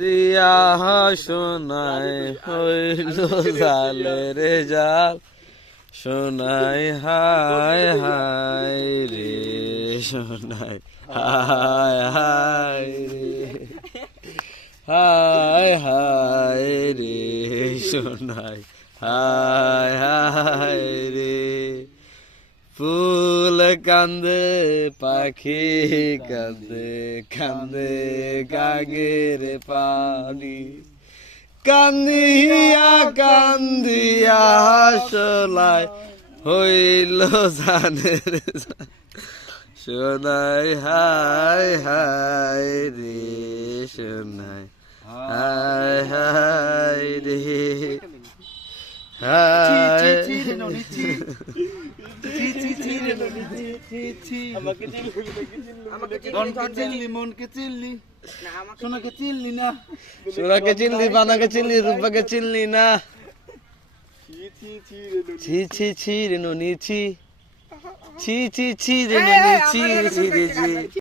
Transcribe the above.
দিয়া শোনাই হইল জালের জাল শোনাই হায় হায় রে শোনাই হায় হায় রে হায় হায় রে শোনাই হায় হায় রে ফুল কান্দে পাখি কান্দে কান্দে গাগের পানি কান্দিয়া কান্দিয়া হাসলাই হইল জানের শোনাই হায় হায় রে শোনাই হায় হায় রে হায় মনকে চিনলি সোনাকে চিনলি না সোনাকে চিনলি বানাকে চিনলি রূপাকে চিনলি না ছি ছি ছি রে ননি ছি ছি ছি ছি রে ননি ছি ছি রে ছি